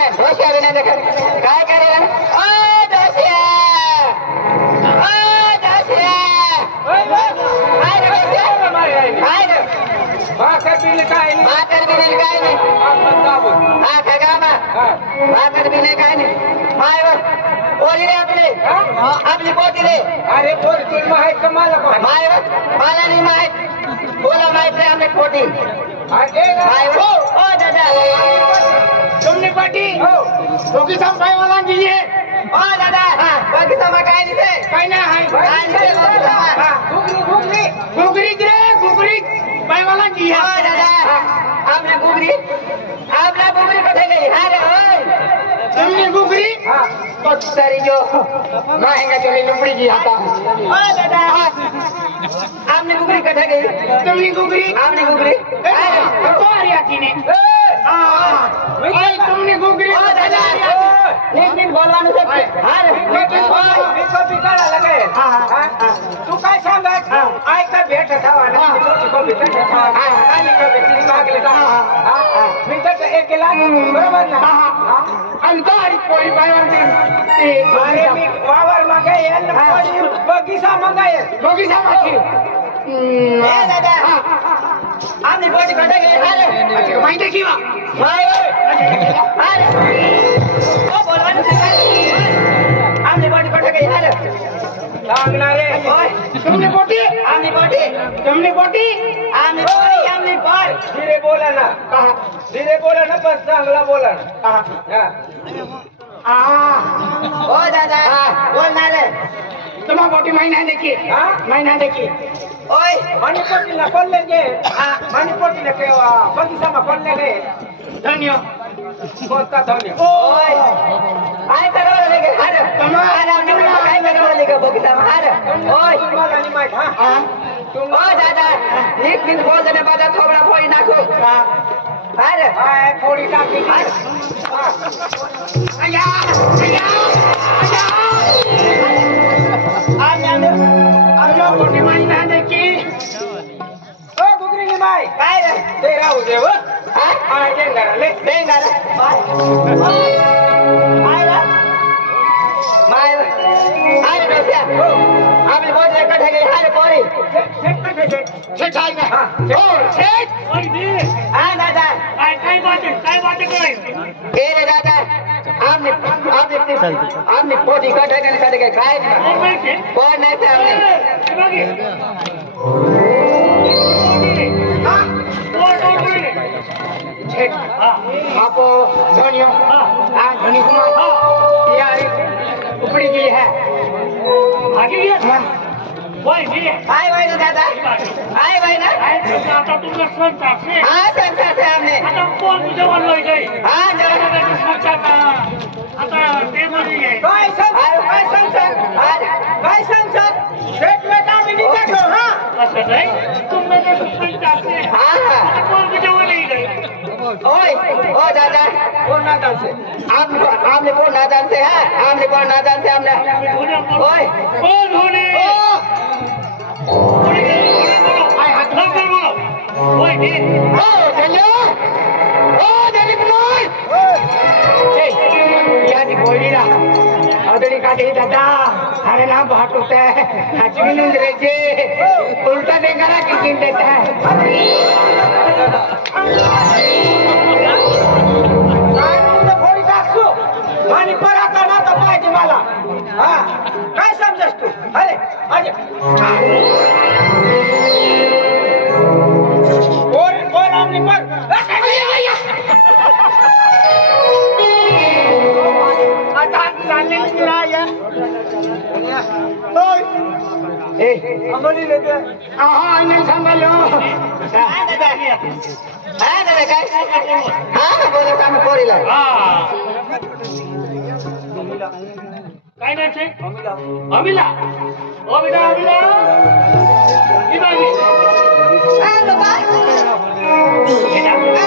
नाही डोसिया विना देखा काय करेगा ओ डोसिया भाकर बिल काय नाही हा खगामा भाकर बिल काय नाही मायवर पोरी रे आपली पोटी रे अरे पोरी तुला माहित का मला मायवर मला नाही माहित बोला माहित रे आम्ही पोटी मायवर ओ दादा तुमने पाटी दोघी साम काय वाला दिए ओ दादा बाकी समा काय नाही रे काय नाही काय नाही बाकी समा घुगरी रे घुगरी काय वाला दिए ओ दादा आपने घुगरी कटे गई अरे ओए तुमने घुगरी तो सारी जो महंगा चली लुपड़ी की आता ओ दादा आपने घुगरी कटे गई तुमने घुगरी आपने घुगरी तो आ रही थी ने तुमने घुगरी ओ दादा नीट बोलवाने से अरे नीट बोल बिको बिकाड़ा लगे तू काय सांगत आय का भेट थावा ना बिको बिकाड़ा थावा काली का बेटी मागले का मी तर एक लाख बरोबर ना आणि गाडी पोरी बाहेर अरे मी वावर मागे बगीचा मागे बगीचा मागे ए दादा आपने बॉडी कटे गई अरे माहिती की वा अरे ओ बोलवाने से आपने बॉडी कटे गई अरे सांगणार रे तुमने बोटी आपने बॉडी तुमने बोटी आपने बॉडी आपने बॉल धीरे बोला ना पण चांगला बोला ना ओ दादा बोलना रे तुम्हारा बोटी महीना देखिए ओए मणिपोटी ना खोल लेंगे मणिपोटी ना के बगीचा में खोल लेंगे धन्य बहुत का धन्य ओए काय करावं लागेल अरे तुम्हाला काय करावं लागेल बघितला अरे ओए तुम्हाला नाही माहित ओ दादा नीट बोल देने बाद थोड़ा फोड़ी नाखो अरे फोड़ी टाकी आया आया बोटी महीना देखी ओ गुगरी नि माय काय रे ते राहू दे व आय देंगारा ले माय अरे डोसिया आपली बोल रे कटे गई अरे पोरी सेठ आहे ना ओ सेठ हा दादा काय बात काय ए रे दादा आपने पोटी कटे गई कटे गई काय कोण नाही थे आपने सेठ आपो धनियो धनी कुमार यार उपड़ी की है आगे गया भाई जी हाय भाई दादा हाय भाई ना आता तुमने संता से हाँ संता से हमने आता कोण तुझे वाला गई हाँ जरा आता ते मध्ये आहे काय संसद सेठ में काम नहीं देखो हां असं नाही तुमने तो संता से हाँ आता कोण तुझे वाला गई ओए ओ दादा कौन नादान से आपने कौन नादान से है आपने कौन नादान से हमने ओए कौन होने आय हाथ धर बोलो ओए दे ओ दिल्ली कुमार ए यानी बोली ना अदरी का दे दादा अरे ना बात होता है हचवी नींद रहे जे उल्टा देगा ना किसी देता है आणि पराका ना तर पाहिजे मला हा काय समजस तू अरे अरे कोण आमने पर आता चालले ना या ओय ए अमली लेते हां नहीं संभालो हाँ दादा काय हाँ बोलो काम पोरीला काय नाम छे अमिला ओ बेटा अमिला इबागी बाबा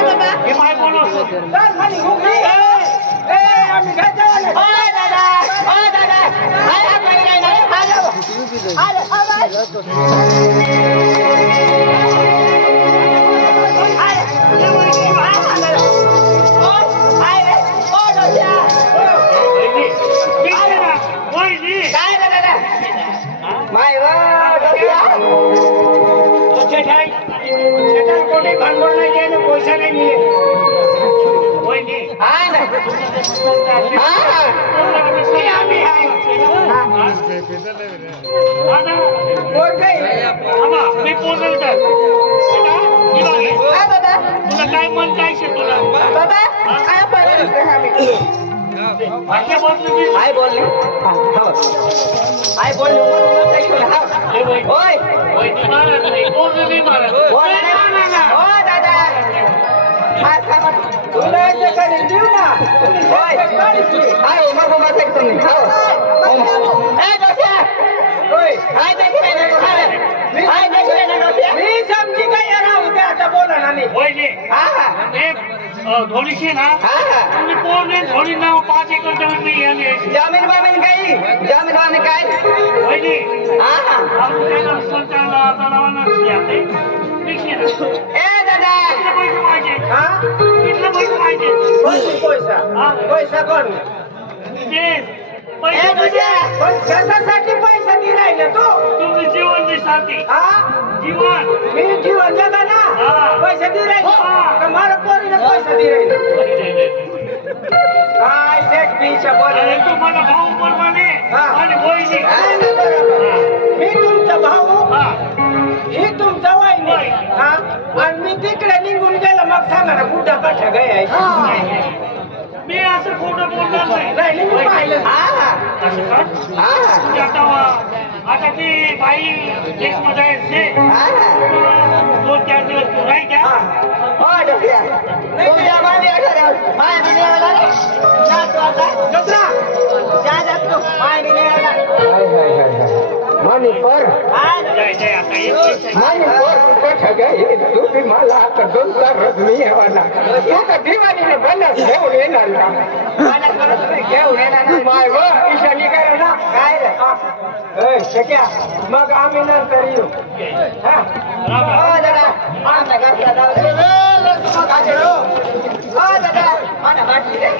बाबा ये माय बोलो चल खाली घुगरी ए आम्ही काय जावाले ओ दादा हाय आप नहीं नहीं हेलो अरे हे आम्ही आहे कोण काही मी पोरगं काय हा बाबा तुला काय मन काय शे तुला बाबा काय पाहिजे आम्ही भाषा बोलतो मी आई बोलली आई बोलली होय होय ती मारत नाही पोरगं नाही मारत बोला ना हो दादा हा सामान तुला याच्या कडे देऊ ना होय हाय मग मग तुम्ही ए जोशा होय हाय देखील नाही हाय देखील नाही मी समजी काय राहू द्या आता बोला ना नाही होय ने हा एक धोळीशी ना हा तुम्ही पोरने धोळी नाव 5 एकर जमीन नाही याने जामीन बामीन काही जामीन बामीन काय होय ने हा आपण काय ना संचालना तलावाना असते निश्चित ए दादा किती पैसे पाहिजे हा किती पैसे पाहिजे पैसा पैसा कोण ते ए पैसे जोशा पण कशासाठी पैसा दे राहिले तू तुम्ही जीवन देसाठी हा जीवन मी जीवन जगा ना हा. पैसा दे राहिले हा. का मला पोरीला पैसा दे राहिले काय सेठ बीच्या अरे बोल तू मला भाऊ प्रमाणे हा. आणि वहिनी बरोबर मी तुमचा भाऊ हा ही तुमचा वाहिनी हा आणि मी तिकडे निघून गेलो मग सांगा ना कुठं कठा गय मी असं खोटं बोलणार नाही नाही मी पाहिलं हा असं का? हा म्हणजे आता ती बाई एक मध्ये आहे हा 2-4 दिवस तू राही का हो जोशा तुमच्या मामी अठरा मामी नाही आला जा तू आता दुसरा जा तू माहिती नाही आला मामी पर जय जय आता एक पैसे मामी पर कठा गए तुम्ही मला आता 2 तास मी येवाना तू तर दिवाळीने बनस घेऊन येणार का घेऊन येणार ना माय व ईशानी काय ना काय रे शक्या मग आम्ही नंतर येऊ हा हो दादा आमच्या घरला जाऊ हो दादा मला बाकी रे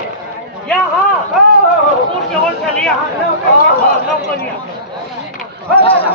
या हा हो पुढच्या वर्षाला या हा लवकर या दादा